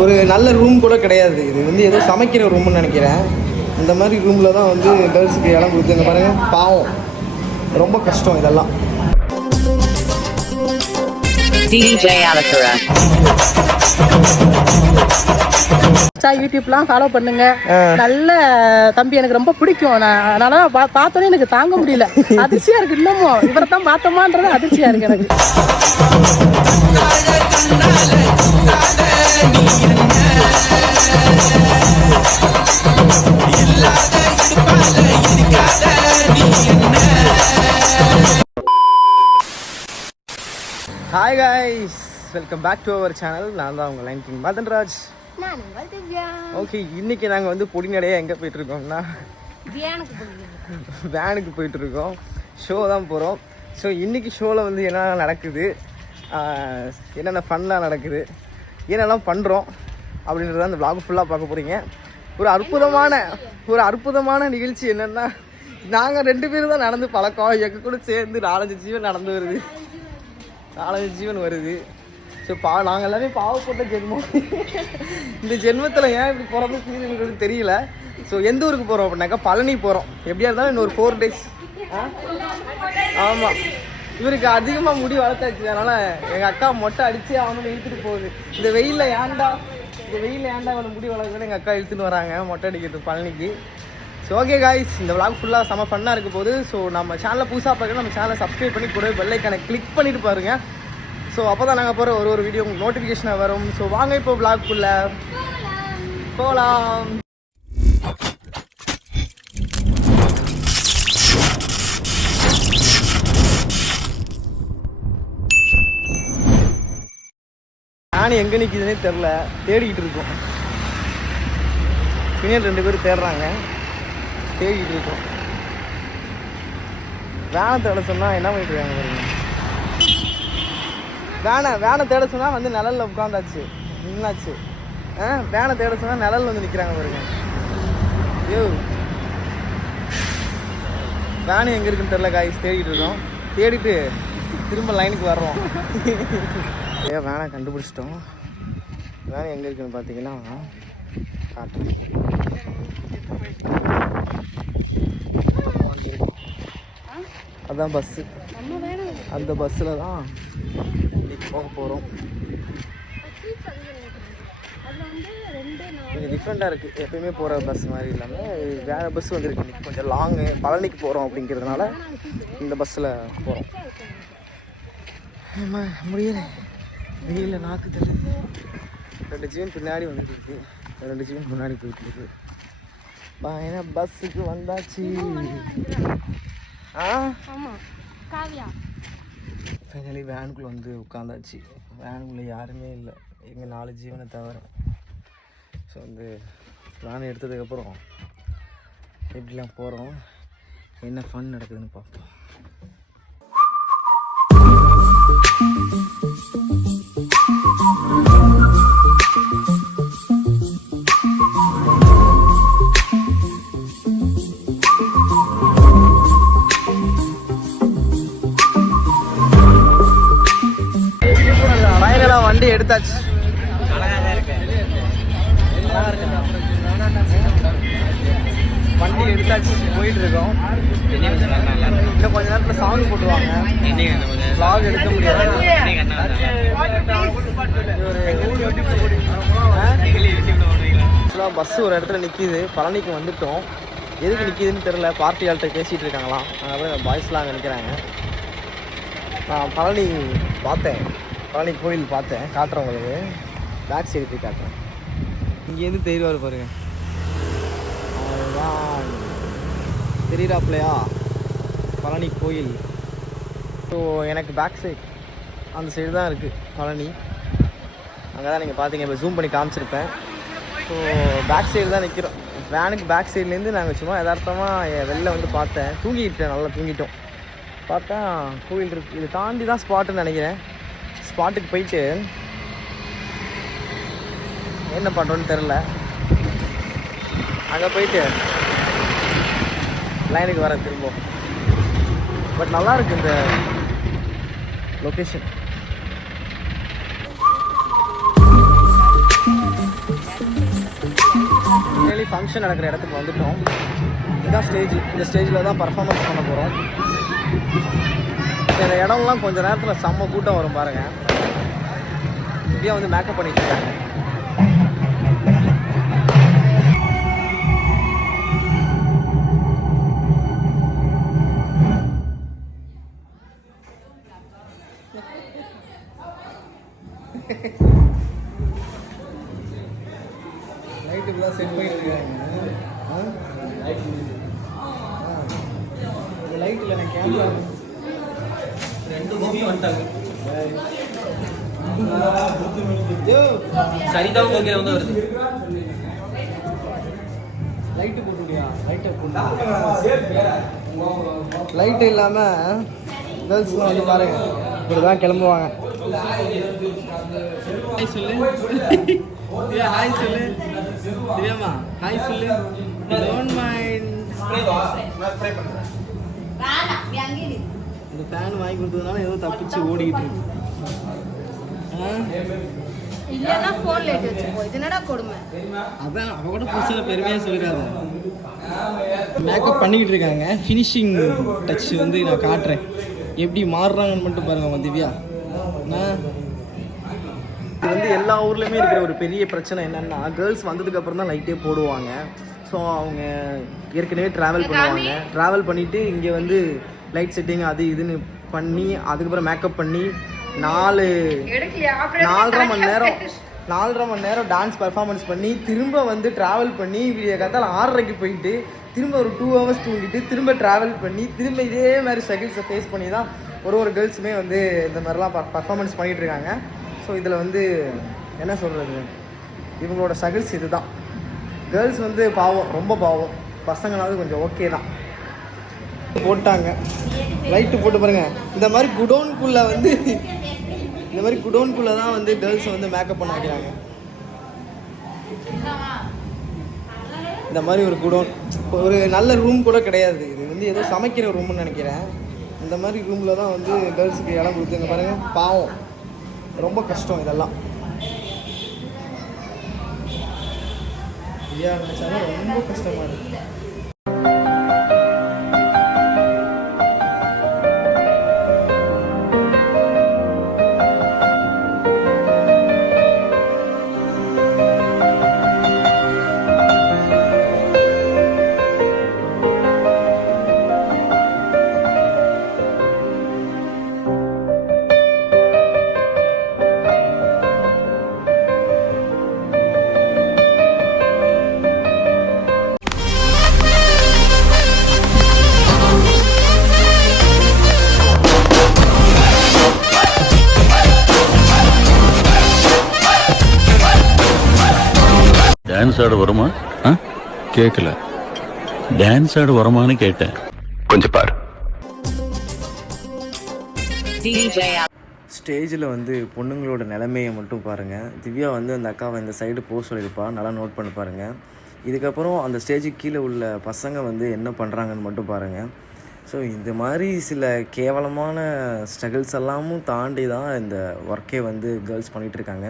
ஒரு நல்ல ரூம் கூட கிடையாது. இது வந்து ஏதோ சமைக்கிற ரூம்னு நினைக்கிறேன். இந்த மாதிரி ரூமில் தான் வந்து கேர்ள்ஸுக்கு இடம் கொடுத்துங்க பாருங்க பாவம். ரொம்ப கஷ்டம் இதெல்லாம். யூடியூப்லாம் ஃபாலோ பண்ணுங்க. நல்ல தம்பி எனக்கு ரொம்ப பிடிக்கும். நான் அதனால பா- பார்த்தோன்னே எனக்கு தாங்க முடியல. அதிர்ச்சியா இருக்கு இன்னமும். இவரை தான் பார்த்தோமான்றது அதிர்ச்சியா இருக்கு எனக்கு. Hi guys welcome back to our channel நான் தான் உங்கள் லைன் கிங் மதன்ராஜ். ஓகே இன்னைக்கு நாங்கள் வந்து பொடிநடையாக எங்கே போயிட்டு இருக்கோம்னா தியானுக்கு போகிறேன் வேனுக்கு போயிட்டு இருக்கோம் ஷோ தான் போகிறோம் ஸோ இன்னைக்கு ஷோவில் வந்து என்னென்ன நடக்குது? என்னென்ன ஃபன்லாம் நடக்குது? என்னெல்லாம் பண்ணுறோம் அப்படின்றத அந்த விளாக் ஃபுல்லாக பார்க்க போகிறீங்க ஒரு அற்புதமான ஒரு அற்புதமான நிகழ்ச்சி என்னென்னா நாங்கள் ரெண்டு பேரும் தான் நடந்து பழக்கம். எங்கள் கூட சேர்ந்து நாலஞ்சு ஜீவன் நடந்து வருது. நாலஞ்சு ஜீவன் வருது. ஸோ பா நாங்கள் எல்லாமே பாவப்பட்ட ஜென்மம். இந்த ஜென்மத்தில் ஏன் இப்படி பிறந்து சீரியல்கள் தெரியல. ஸோ எந்த ஊருக்கு போகிறோம் அப்படின்னாக்கா பழனி போகிறோம் எப்படியா இருந்தாலும் இன்னொரு ஃபோர் டேஸ் ஆமாம் இவருக்கு அதிகமாக முடி வளர்த்தாச்சு. அதனால் எங்கள் அக்கா மொட்டை அடித்து அவனும் இழுத்துட்டு போகுது. இந்த வெயிலில் ஏன்டா இந்த வெயிலில் ஏன்டா அவனை முடி வளர்க்குன்னு எங்கள் அக்கா இழுத்துட்டு வராங்க மொட்டை அடிக்கிறது பழனிக்கு. ஸோ ஓகே காய்ஸ் இந்த vlog ஃபுல்லாக செம ஃபன்னாக இருக்க போது ஸோ நம்ம சேனலை புதுசாக பார்க்க நம்ம சேனலை சப்ஸ்கிரைப் பண்ணி கூட பெல்லைக்கான கிளிக் பண்ணிட்டு பாருங்க. ஸோ அப்போ தான் நாங்கள் போகிற ஒரு ஒரு வீடியோ உங்களுக்கு நோட்டிஃபிகேஷனாக vரும் ஸோ வாங்க இப்போ vlogக்குள்ள போகலாம் யானை எங்கே நிற்கிதுன்னே தெரில தேடிக்கிட்டு இருக்கோம். பின்னாடி ரெண்டு பேரும் தேடுறாங்க. தேடிக்கிட்டு இருக்கோம். வேனை தேட சொன்னால் என்ன பண்ணிட்டு இருக்காங்க பாருங்க. வேனை வேனை தேட சொன்னால் வந்து நிழலில் உட்காந்தாச்சு நின்னாச்சு. ஆ வேனை தேட சொன்னால் நிழலில் வந்து நிற்கிறாங்க பாருங்க. ஐயோ. வேனு எங்கே இருக்குன்னு தெரில காய்ஸ் தேடிட்டு இருக்கோம். தேடிட்டு திரும்ப லைனுக்கு வர்றோம். ஏன் வேனை கண்டுபிடிச்சிட்டோம். வேன் எங்கே இருக்குன்னு பார்த்தீங்கன்னா காட்டுறேன். அதான் பஸ்ஸு அந்த பஸ்ஸில் தான் இன்னைக்கு போக போகிறோம் கொஞ்சம் டிஃப்ரெண்ட்டாக இருக்குது எப்பயுமே போகிற பஸ் மாதிரி இல்லாமல் வேறு பஸ் வந்துருக்கு. இன்னைக்கு கொஞ்சம் லாங்கு பழனிக்கு போகிறோம் அப்படிங்கிறதுனால இந்த பஸ்ஸில் போகிறோம் முடியலை. வெயில நாக்கு தள்ளுது ரெண்டு ஜீவன் பின்னாடி வந்துட்டு இருக்கு ரெண்டு ஜீவன் முன்னாடி போயிட்டு இருக்கு பயண பஸ்ஸுக்கு வந்தாச்சு. ஆ? ஃபைனலி வேனுக்குள்ளே வந்து உட்காந்தாச்சு. வேனுக்குள்ளே யாருமே இல்லை. எங்கள் நாலு ஜீவனை தவிர. ஸோ வந்து வேன் எடுத்ததுக்கப்புறம் எப்படிலாம் போகிறோம் என்ன ஃபன் நடக்குதுன்னு பார்ப்போம். வண்டி எடுத்தாச்சு. வண்டி எடுத்தாச்சு போயிட்டு இருக்கோம் இன்னும் கொஞ்ச நேரத்தில் சாங் போட்டுருவாங்க. Vlog எடுக்க முடியாது. பஸ் ஒரு இடத்துல நிற்கிது பழனிக்கு வந்துட்டோம். எதுக்கு நிற்கிதுன்னு தெரில பார்ட்டி ஆள்கிட்ட பேசிகிட்டு இருக்காங்களாம். அதனால பாய்ஸ்லாம் அங்கே நிற்கிறாங்க நான் பழனி பார்த்தேன். பழனி கோயில் பார்த்தேன் காட்டுறேன் உங்களுக்கு. பேக் சைடு போய் காட்டுறேன். இங்கேருந்து தெரிவார் பாருங்க அதுதான் தெரியுறாப்லையா பழனி கோயில். ஸோ எனக்கு பேக் சைடு அந்த சைடு தான் இருக்குது பழனி. அங்கே தான் நீங்கள் பார்த்தீங்க இப்போ ஜூம் பண்ணி காமிச்சிருப்பேன். ஸோ பேக் சைடு தான் நிற்கிறோம் வேனுக்கு பேக் சைட்லேருந்து நாங்கள் சும்மா யதார்த்தமாக வெளில வந்து பார்த்தேன். தூங்கிட்டேன் நல்லா தூங்கிட்டோம். பார்த்தா கோயில் இருக்கு. இது தாண்டி தான் ஸ்பாட்டுன்னு நினைக்கிறேன். ஸ்பாட்டுக்கு போயிட்டு என்ன பண்ணுறோன்னு தெரில அங்கே போயிட்டு லைனுக்கு வர திரும்ப பட் நல்லா இருக்கு இந்த லொக்கேஷன் ஃபங்க்ஷன் நடக்கிற இடத்துக்கு வந்துட்டோம். இதுதான் ஸ்டேஜ் இந்த ஸ்டேஜில் தான் பர்ஃபார்மன்ஸ் பண்ண போகிறோம் இந்த இடம்லாம் கொஞ்ச நேரத்தில் செம்ம கூட்டம் வரும் பாருங்கள் இப்படியே வந்து மேக்கப் பண்ணிட்டு இருக்காங்க. லைட்டை இல்லாமல் கேர்ள்ஸ்லாம் வந்து பாருங்க இப்படி தான் கிளம்புவாங்க. ஹாய் சொல்லு. ஹாய் சொல்லு. திவ்யாமா ஹாய் சொல்லு. டோன்ட் மைண்ட் இந்த ஃபேன் வாங்கி கொடுத்ததுனால ஏதோ தப்பிச்சு ஓடிக்கிட்டு இருக்கு? இல்லைன்னா ஃபோன் லைட் வச்சுப்போ இது என்னடா கொடுமை? அதான் அவ கூட புதுசில் பெருமையாக சொல்லிடாத. மேக்கப் பண்ணிக்கிட்டு இருக்காங்க ஃபினிஷிங் டச் வந்து நான் காட்டுறேன். எப்படி மாறுறாங்கன்னு மட்டும் பாருங்க அவங்க திவ்யா. இது வந்து எல்லா ஊர்லேயுமே இருக்கிற ஒரு பெரிய பிரச்சனை என்னன்னா கேர்ள்ஸ் வந்ததுக்கு அப்புறம் தான் லைட்டே போடுவாங்க. ஸோ அவங்க ஏற்கனவே ட்ராவல் பண்ணுவாங்க. ட்ராவல் பண்ணிவிட்டு இங்கே வந்து லைட் செட்டிங் அது இதுன்னு பண்ணி அதுக்கப்புறம் மேக்கப் பண்ணி நாலு நாலரை மணி நேரம் நாலரை மணி நேரம் டான்ஸ் பர்ஃபார்மன்ஸ் பண்ணி திரும்ப வந்து ட்ராவல் பண்ணி விடிய காத்தால் ஆறரைக்கு போயிட்டு திரும்ப ஒரு டூ ஹவர்ஸ் தூங்கிட்டு திரும்ப ட்ராவல் பண்ணி திரும்ப இதே மாதிரி ஸ்ட்ரகிள்ஸை ஃபேஸ் பண்ணி தான் ஒரு ஒரு கேர்ள்ஸுமே வந்து இந்த மாதிரிலாம் பர்ஃபார்மன்ஸ் பண்ணிகிட்டு இருக்காங்க. ஸோ இதில் வந்து என்ன சொல்கிறது இவங்களோட ஸ்ட்ரகிள்ஸ் இதுதான். கேர்ள்ஸ் வந்து பாவம் ரொம்ப பாவம். பசங்களாவது கொஞ்சம் ஓகே தான். போட்டாங்க. லைட்டு போட்டு பாருங்கள் இந்த மாதிரி குடோன்குள்ளே வந்து இந்த மாதிரி குடோன்குள்ளே தான் வந்து கேர்ள்ஸ் வந்து மேக்கப் பண்ண வைக்கிறாங்க. இந்த மாதிரி ஒரு குடோன் ஒரு நல்ல ரூம் கூட கிடையாது. இது வந்து ஏதோ சமைக்கிற ரூம்னு நினைக்கிறேன். இந்த மாதிரி ரூமில் தான் வந்து கேர்ள்ஸுக்கு இடம் கொடுத்துங்க பாருங்க பாவம். ரொம்ப கஷ்டம் இதெல்லாம். ஐயா நினச்சாலும் ரொம்ப கஷ்டமாக இருக்கு. டான்ஸ் ஆட வருமா? கேட்கல டான்ஸ் ஆட வருமான்னு கேட்டேன். கொஞ்சம் பாரு. ஸ்டேஜில் வந்து பொண்ணுங்களோட நிலைமையை மட்டும் பாருங்கள் திவ்யா வந்து அந்த அக்காவை இந்த சைடு போக சொல்லியிருப்பா. நல்லா நோட் பண்ணி பாருங்கள் இதுக்கப்புறம் அந்த ஸ்டேஜுக்கு கீழே உள்ள பசங்க வந்து என்ன பண்ணுறாங்கன்னு மட்டும் பாருங்கள் ஸோ இந்த மாதிரி சில கேவலமான ஸ்ட்ரகிள்ஸ் எல்லாமும் தாண்டி தான் இந்த ஒர்க்கே வந்து கேர்ள்ஸ் பண்ணிகிட்டு இருக்காங்க.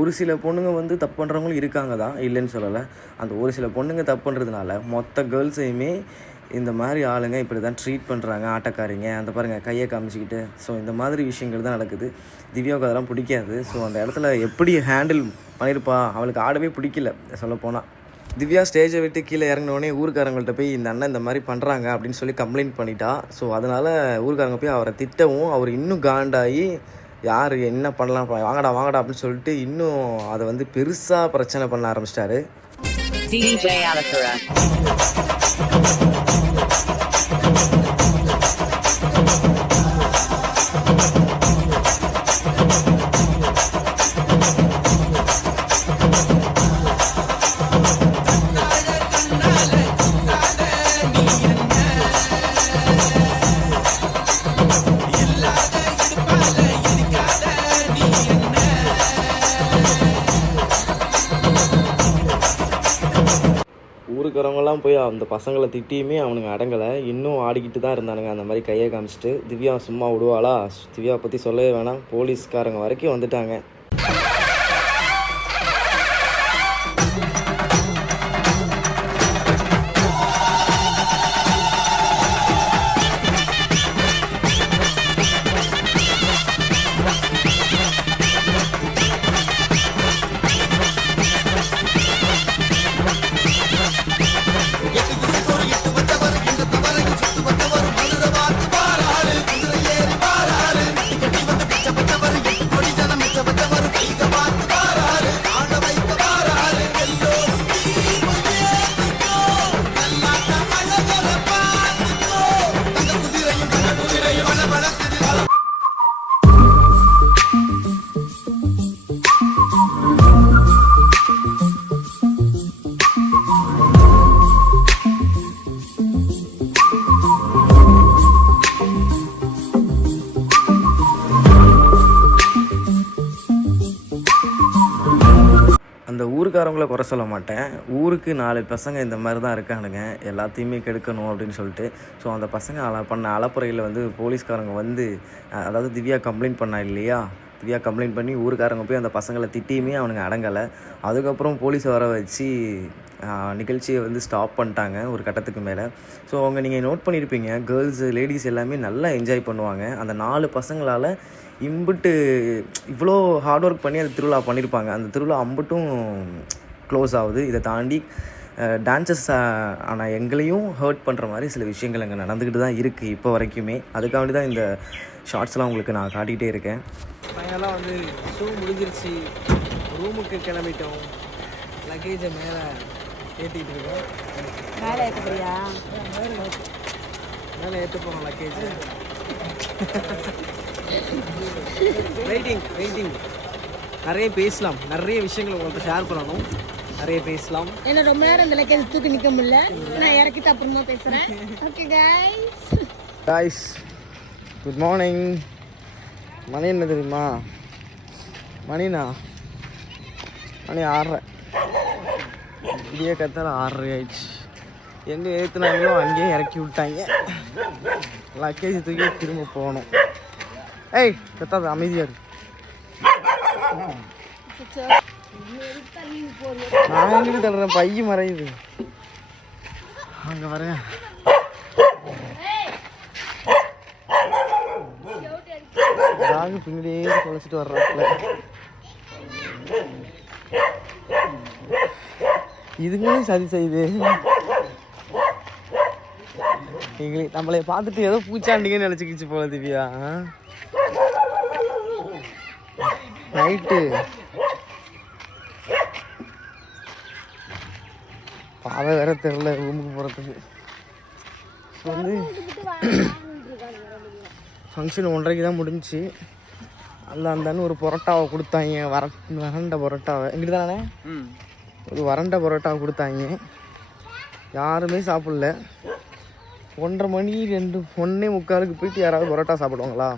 ஒரு சில பொண்ணுங்க வந்து தப்பு பண்ணுறவங்களும் இருக்காங்க தான் இல்லைன்னு சொல்லலை. அந்த ஒரு சில பொண்ணுங்க தப்பு பண்ணுறதுனால மொத்த கேர்ள்ஸையுமே இந்த மாதிரி ஆளுங்க இப்படி தான் ட்ரீட் பண்ணுறாங்க ஆட்டக்காரிங்க. அந்த பாருங்கள் கையை காமிச்சிக்கிட்டு. ஸோ இந்த மாதிரி விஷயங்கள் தான் நடக்குது. திவ்யாவுக்கு அதெல்லாம் பிடிக்காது. ஸோ அந்த இடத்துல எப்படி ஹேண்டில் பண்ணியிருப்பா அவளுக்கு ஆடவே பிடிக்கல சொல்லப்போனால் திவ்யா ஸ்டேஜை விட்டு கீழே இறங்கினோடனே ஊருக்காரங்கள்ட்ட போய் இந்த அண்ணன் இந்த மாதிரி பண்ணுறாங்க அப்படின்னு சொல்லி கம்ப்ளைண்ட் பண்ணிட்டா. ஸோ அதனால் ஊருக்காரங்க போய் அவரை திட்டவும் அவர் இன்னும் காண்டாகி யார் என்ன பண்ணலாம் வாங்கடா வாங்கடா அப்படின்னு சொல்லிட்டு இன்னும் அதை வந்து பெருசாக பிரச்சனை பண்ண ஆரம்பிச்சிட்டாரு. DJ போய் அந்த பசங்களை திட்டியுமே அவனுங்க அடங்கலை. இன்னும் ஆடிக்கிட்டு தான் இருந்தானுங்க அந்த மாதிரி கையை காமிச்சிட்டு. திவ்யா சும்மா விடுவாளா? திவ்யா பற்றி சொல்லவே வேணாம். போலீஸ்காரங்க வரைக்கும் வந்துட்டாங்க. மாட்டேன். ஊருக்கு நாலு பசங்க இந்த மாதிரி தான் இருக்கானுங்க. எல்லாத்தையுமே கெடுக்கணும் அப்படின்னு சொல்லிட்டு. ஸோ அந்த பசங்க அல பண்ண அலப்புறையில் வந்து போலீஸ்காரங்க வந்து அதாவது திவ்யா கம்ப்ளைண்ட் பண்ணா இல்லையா? திவ்யா கம்ப்ளைண்ட் பண்ணி ஊருக்காரங்க போய் அந்த பசங்களை திட்டியுமே அவனுங்க அடங்கலை. அதுக்கப்புறம் போலீஸ் வர வச்சு நிகழ்ச்சியை வந்து ஸ்டாப் பண்ணிட்டாங்க ஒரு கட்டத்துக்கு மேலே. ஸோ அவங்க நீங்கள் நோட் பண்ணியிருப்பீங்க கேர்ள்ஸ் லேடிஸ் எல்லாமே நல்லா என்ஜாய் பண்ணுவாங்க. அந்த நாலு பசங்களால் இம்புட்டு இவ்வளோ ஹார்ட் ஒர்க் பண்ணி அந்த திருவிழா பண்ணியிருப்பாங்க அந்த திருவிழா அம்புட்டும் க்ளோஸ் ஆகுது. இதை தாண்டி டான்சஸ் ஆனால் எங்களையும் ஹர்ட் பண்ணுற மாதிரி சில விஷயங்கள் அங்கே நடந்துக்கிட்டு தான் இருக்குது இப்போ வரைக்குமே. அதுக்காண்டி தான் இந்த ஷார்ட்ஸ்லாம் உங்களுக்கு நான் காட்டிகிட்டே இருக்கேன். ஃபைனலாக வந்து ஷூ முடிஞ்சிருச்சு. ரூமுக்கு கிளம்பிட்டோம். லக்கேஜை மேலே ஏற்றிட்டு இருக்கோம். மேலே ஏற்றப்படியா மேலே ஏற்ற போகிறோம் லக்கேஜ் வெயிட்டிங் வெயிட்டிங் நிறைய பேசலாம். நிறைய விஷயங்கள் உங்கள்கிட்ட ஷேர் பண்ணணும். நிறைய பேசலாம். என்ன ரொம்ப நேரம் இந்த லக்கேஜ் தூக்கி நிக்க முடியல. நான் இறக்கிட்டு அப்புறமா பேசுறேன். Okay guys guys good morning மணி என்ன தெரியுமா? மணிண்ணா மணி ஆறரை. விடிய கத்தால ஆறரை ஆயிடுச்சு. எங்கே ஏற்றுனாங்களோ அங்கேயே இறக்கி விட்டாங்க. லக்கேஜ் தூக்கி திரும்ப போகணும். ஏய் கத்தாத அமைதியா இரு. நான் எங்கிட்டு தள்ளுறேன்? பைய மறையுது. அங்கே வரேன் ராகு பின்னாடியே தொலைச்சிட்டு வர்றாப்புல. இதுங்களும் சதி செய்யுது எங்களை நம்மளை பார்த்துட்டு ஏதோ பூச்சாண்டிங்கன்னு நினச்சிக்கிச்சு போல திவ்யா. நைட்டு பாதை வேற தெரில ரூமுக்கு போகிறதுக்கு வந்து ஃபங்க்ஷன் ஒன்றரைக்கு தான் முடிஞ்சுச்சு. அந்த அந்தான்னு ஒரு பரோட்டாவை கொடுத்தாங்க வர வறண்ட பரோட்டாவை. எங்கிட்ட தானே? ஒரு வறண்ட பரோட்டாவை கொடுத்தாங்க. யாருமே சாப்பிடல. ஒன்றரை மணி ரெண்டு ஒன்றே முக்காலுக்கு போயிட்டு யாராவது பரோட்டா சாப்பிடுவாங்களா?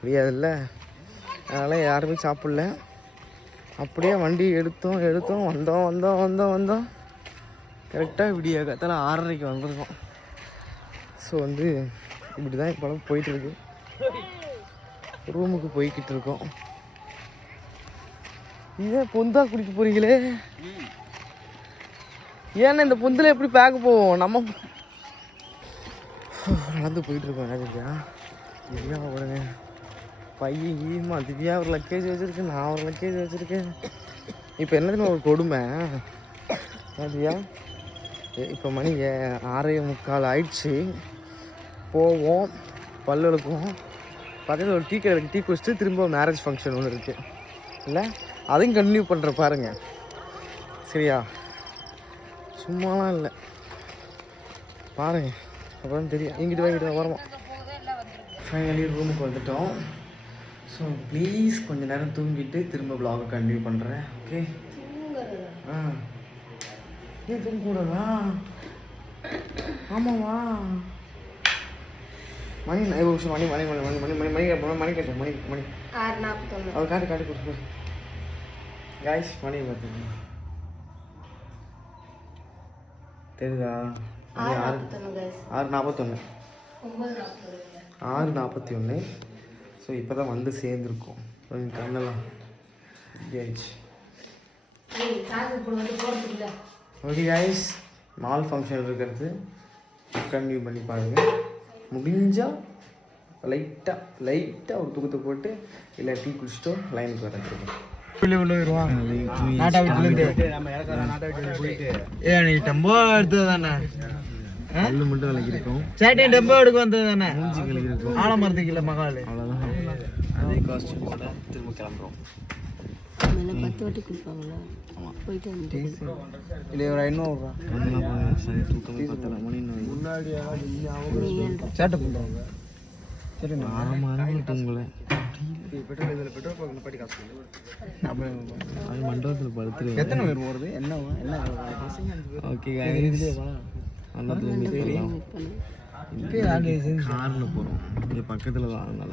முடியாதுல்ல. அதனால் யாருமே சாப்பிடல. அப்படியே வண்டி எடுத்தோம் எடுத்தோம் வந்தோம் வந்தோம் வந்தோம் வந்தோம். கரெக்டாக விடிய காத்தால ஆறரைக்கு வந்திருக்கோம். ஸோ வந்து இப்படி தான் இப்போலாம் போயிட்டுருக்கு ரூமுக்கு போய்கிட்டு இருக்கோம். இதே பொந்தா குடிக்க போறீங்களே? ஏன்னா இந்த பொந்தில் எப்படி பேக்க போவோம்? நம்ம நடந்து போயிட்டு இருக்கோம் என்ன திவ்யா திவ்யா பையன் ஈமா. திவ்யா ஒரு லக்கேஜ் வச்சிருக்கு நான் ஒரு லக்கேஜ் வச்சிருக்கேன். இப்போ என்னதுன்னு ஒரு கொடுமை? திவ்யா? திவ்யா இப்போ மணி ஆறே முக்கால் ஆயிடுச்சு. போவோம் பல்லு விளக்குவோம் பக்கத்தில் ஒரு டீ கடை டீ குடிச்சிட்டு திரும்ப மேரேஜ் ஃபங்க்ஷன் ஒன்று இருக்குது இல்லை? அதையும் கண்டினியூ பண்ணுற பாருங்க. சரியா? சும்மாலாம் இல்லை. பாருங்க அப்புறம் தெரியும். இங்கிட்டு வாங்கிட்டு வரமா ஃபைனலி ரூமுக்கு வந்துட்டோம். ஸோ ப்ளீஸ் கொஞ்ச நேரம் தூங்கிட்டு திரும்ப vlog கண்டினியூ பண்ணுறேன் ஓகே ஆ. ஏன் தூங்க கூடாதா ஆமாவா? மணி ஒரு நிமிஷம் மணி மணி மணி மணி மணி மணி மணி மணி மணி கேட்டேன் மணி மணி. அவர் காட்டு காட்டு கொடுத்து காய்ஸ் மணி பார்த்துங்க தெரியுதா? ஆறு ஆறு நாற்பத்தொன்று ஆறு நாற்பத்தி ஒன்று ஸோ இப்போ தான் வந்து சேர்ந்துருக்கோம். கண்ணெல்லாம் ஆயிடுச்சு ஓகே காய்ஸ் மால் ஃபங்க்ஷன் இருக்கிறது. கண்டினியூ பண்ணி பாருங்கள் முடிஞ்சால் லைட்டாக லைட்டாக ஒரு தூக்கத்தை போட்டு இல்லை டீ குடிச்சிட்டோ லைனுக்கு வர திரும்ப ஏ நீ டெம்போ எடுத்தது தானே? மட்டும் விலைக்கு இருக்கும் சேட்டையும் டெம்போ எடுக்க வந்தது தானே? ஆலமரத்துக்கு இல்லை மகால். அவ்வளோதான் காஸ்டியூமோட திரும்ப கிளம்புறோம். பத்து வாட்டி கொடுப்பாங்களா போயிட்டு வந்து இல்லை ஒரு சரி தூக்கமே பத்தல. மணி முன்னாடி சேட்டை பண்ணுறாங்க சரி தூங்கல மண்டபத்தில் படுத்துருவேன். எத்தனை பேர் போகிறது என்ன என்ன ஓகே நல்லா தூங்கி காரில் போகிறோம் இங்கே பக்கத்தில் தான் அதனால.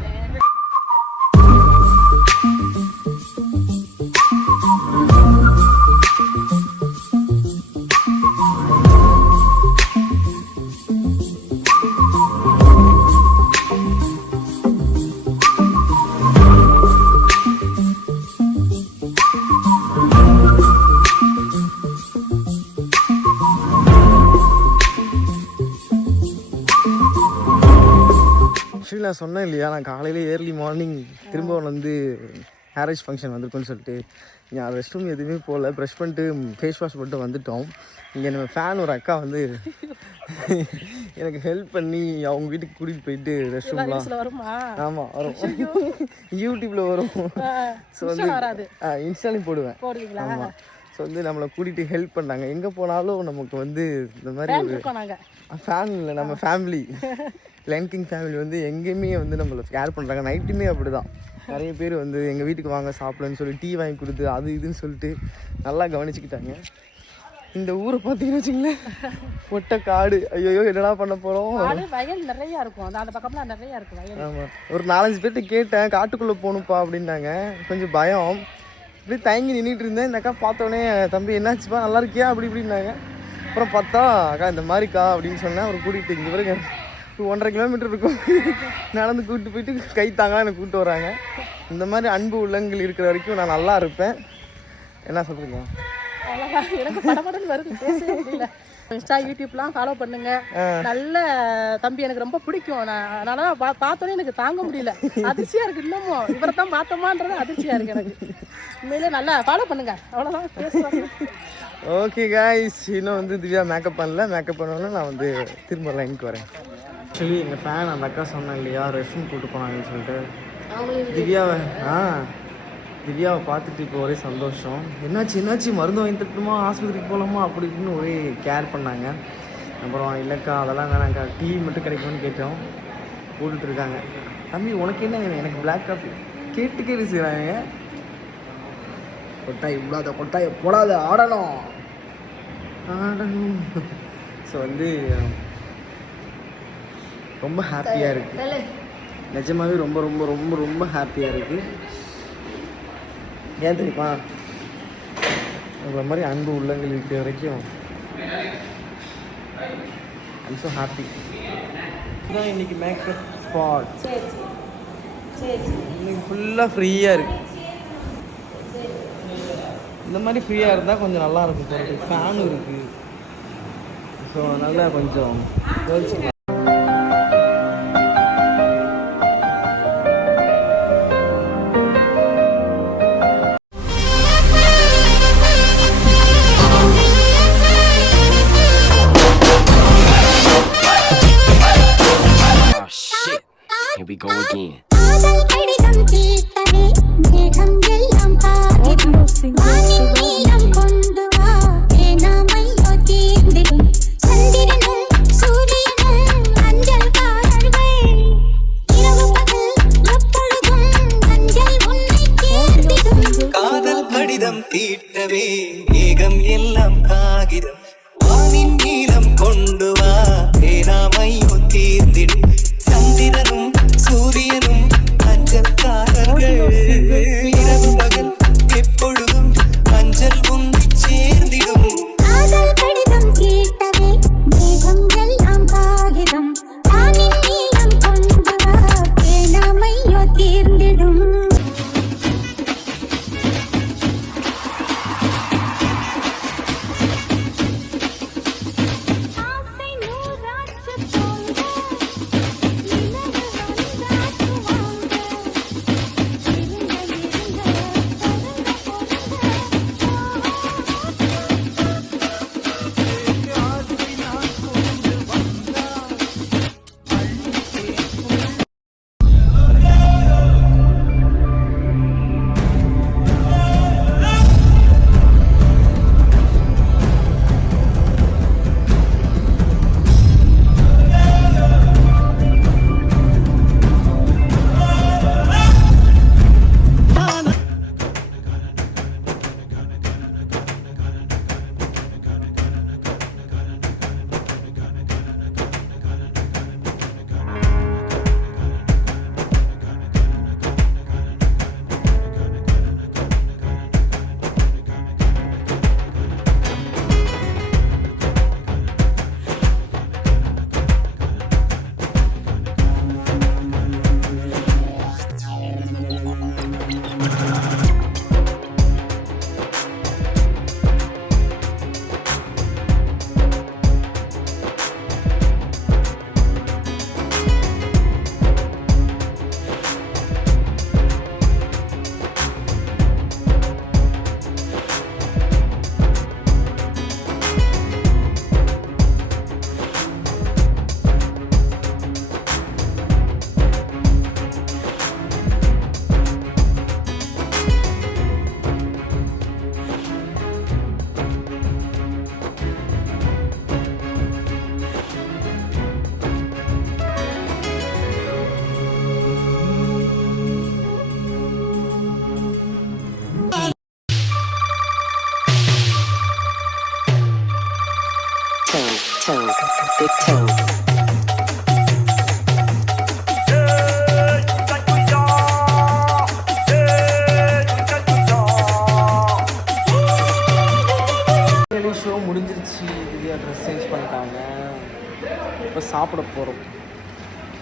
நான் சொன்னேன் இல்லையா நான் காலையில் ஏர்லி மார்னிங் திரும்ப வந்து மேரேஜ் ஃபங்க்ஷன் வந்திருக்குன்னு சொல்லிட்டு. நான் ரெஸ்ட் ரூம் எதுவுமே போகல ப்ரஷ் பண்ணிட்டு ஃபேஸ் வாஷ் பண்ணிட்டு வந்துட்டோம். இங்கே நம்ம ஃபேன் ஒரு அக்கா வந்து எனக்கு ஹெல்ப் பண்ணி அவங்க வீட்டுக்கு கூட்டிகிட்டு போயிட்டு ரெஸ்ட் ரூம்லாம் ஆமாம் வரும்? யூடியூப்பில் வரும். ஸோ வந்து இன்ஸ்டாலையும் போடுவேன். ஆமாம் ஸோ வந்து நம்மளை கூட்டிகிட்டு ஹெல்ப் பண்ணாங்க. எங்கே போனாலும் நமக்கு வந்து இந்த மாதிரி ஒரு ஃபேன் இல்லை நம்ம ஃபேமிலி லைன் கிங் ஃபேமிலி வந்து எங்கேயுமே வந்து நம்மளை கேர் பண்ணுறாங்க நைட்டுமே அப்படி தான் நிறைய பேர் வந்து எங்கள் வீட்டுக்கு வாங்க சாப்பிடன்னு சொல்லி டீ வாங்கி கொடுத்து அது இதுன்னு சொல்லிட்டு நல்லா கவனிச்சுக்கிட்டாங்க. இந்த ஊரை பார்த்தீங்கன்னு வச்சுங்களேன் ஒட்ட காடு. ஐயோ என்னடா பண்ண போகிறோம் வயல் நிறைய இருக்கும். அந்த பக்கம்லாம் நிறைய இருக்கு வயல். ஆமாம் ஒரு நாலஞ்சு பேர்ட்ட கேட்டேன் காட்டுக்குள்ளே போகணுப்பா அப்படின்னாங்க. கொஞ்சம் பயம். இப்படி தயங்கி நின்றுட்டு இருந்தேன். இந்த அக்கா பார்த்தோன்னே தம்பி என்னாச்சுப்பா? நல்லா இருக்கியா? அப்படி இப்படின்னாங்க. அப்புறம் பார்த்தா அக்கா இந்த மாதிரிக்கா? அப்படின்னு சொன்னேன். அவர் கூட்டிகிட்டு இங்கே ஒரு ஒன்றரை கிலோமீட்டர் இருக்கும். நடந்து கூப்பிட்டு போயிட்டு கை தாங்கலாம் எனக்கு கூப்பிட்டு வராங்க. இந்த மாதிரி அன்பு உள்ளங்கள் இருக்கிற வரைக்கும் நான் நல்லா இருப்பேன். என்ன சொல்கிறீங்க இன்ஸ்டா யூடியூப்லாம் ஃபாலோ பண்ணுங்க. நல்ல தம்பி எனக்கு ரொம்ப பிடிக்கும். நான் அதனால பார்த்தோன்னே எனக்கு தாங்க முடியல. அதிர்ச்சியா இருக்கு இன்னமும். இவரை தான் பார்த்தோமான்றது அதிர்ச்சியா இருக்கு எனக்கு. உண்மையிலே நல்லா ஃபாலோ பண்ணுங்க. அவ்வளவுதான். பேசுவாங்க. ஓகே காய்ஸ் இன்னும் வந்து திவ்யா மேக்கப் பண்ணல. மேக்கப் பண்ணணும் நான் வந்து திரும்ப லைனுக்கு வரேன். ஆக்சுவலி எங்கள் ஃபேன் அந்த அக்கா சொன்னேன் இல்லையா? ரெஸ்ட் ரூம் கூட்டு போனாங்கன்னு சொல்லிட்டு. திவ்யாவை ஆ திவ்யாவை பார்த்துட்டு இப்போ ஒரே சந்தோஷம். என்னாச்சு என்னாச்சு? மருந்து வாங்கி தட்டுமா ஆஸ்பத்திரிக்கு போகலாமா அப்படி இப்படின்னு ஒரே கேர் பண்ணாங்க. அப்புறம் இல்லைக்கா அதெல்லாம் வேணாங்க்கா டீ மட்டும் கிடைக்குமான்னு கேட்டோம். போட்டுட்டு இருக்காங்க. தம்பி உனக்கு என்ன? எனக்கு பிளாக் காஃபி கேட்டு கேட்டு செய்கிறாங்க கொட்டாய் விடாத கொட்டாய் போடாத ஆடணும். ஸோ வந்து ரொம்ப ஹாப்பியாக இருக்கு. நிஜமாவே ரொம்ப ரொம்ப ரொம்ப ரொம்ப ஹாப்பியாக இருக்கு. ஏன் தெரியுமா? உங்களை மாதிரி அன்பு உள்ளங்கள் இருக்கிற வரைக்கும் ஐம் ஸோ ஹாப்பி இதுதான் இன்னைக்கு மேக்கப் ஸ்பாட் இன்னைக்கு ஃபுல்லாக ஃப்ரீயாக இருக்கு. இந்த மாதிரி ஃப்ரீயாக இருந்தால் கொஞ்சம் நல்லா இருக்கும். போகிறது ஃபேனும் இருக்குது ஸோ அதனால் கொஞ்சம் யோசிச்சுக்கலாம்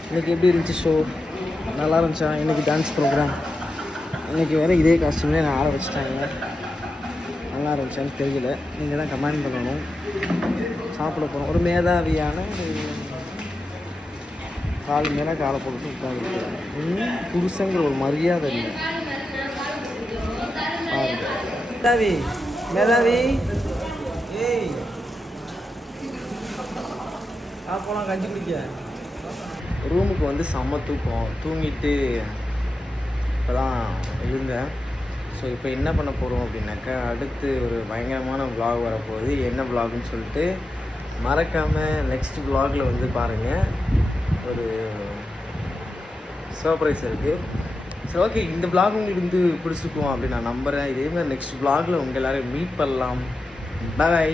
இன்றைக்கி எப்படி இருந்துச்சு ஷோ நல்லா இருந்துச்சா? இன்றைக்கி டான்ஸ் ப்ரோக்ராம் இன்றைக்கி வேறு இதே காஸ்ட்யூம்லேயே நான் ஆரம்பிச்சிட்டாங்க நல்லா இருந்துச்சான்னு தெரியல. நீங்கள் தான் கமெண்ட் பண்ணணும். சாப்பிட போகிறோம் ஒரு மேதாவியான கால் மேலே காலை போட்டு உட்காந்துருக்காங்க இன்னும் புருஷங்கிற ஒரு மரியாதை இல்லை. மேதாவி மேதாவி. ஏய். சாப்பிடலாம் கஞ்சி குடிக்க. ரூமுக்கு வந்து செம்ம தூக்கம். தூங்கிட்டு இப்போ தான் எழுந்தேன். ஸோ இப்போ என்ன பண்ண போகிறோம் அப்படின்னாக்கா அடுத்து ஒரு பயங்கரமான விலாக் வரப்போகுது. என்ன vlogன்னு சொல்லிட்டு மறக்காமல் நெக்ஸ்ட் விலாகில் வந்து பாருங்கள் ஒரு சர்ப்ரைஸ் இருக்குது சரி ஓகே இந்த பிளாக் உங்களுக்கு வந்து பிடிச்சிருக்கும் அப்படின்னு நான் நம்புகிறேன் இதே மாதிரி நெக்ஸ்ட் பிளாகில் உங்கள் எல்லோரும் மீட் பண்ணலாம். பாய்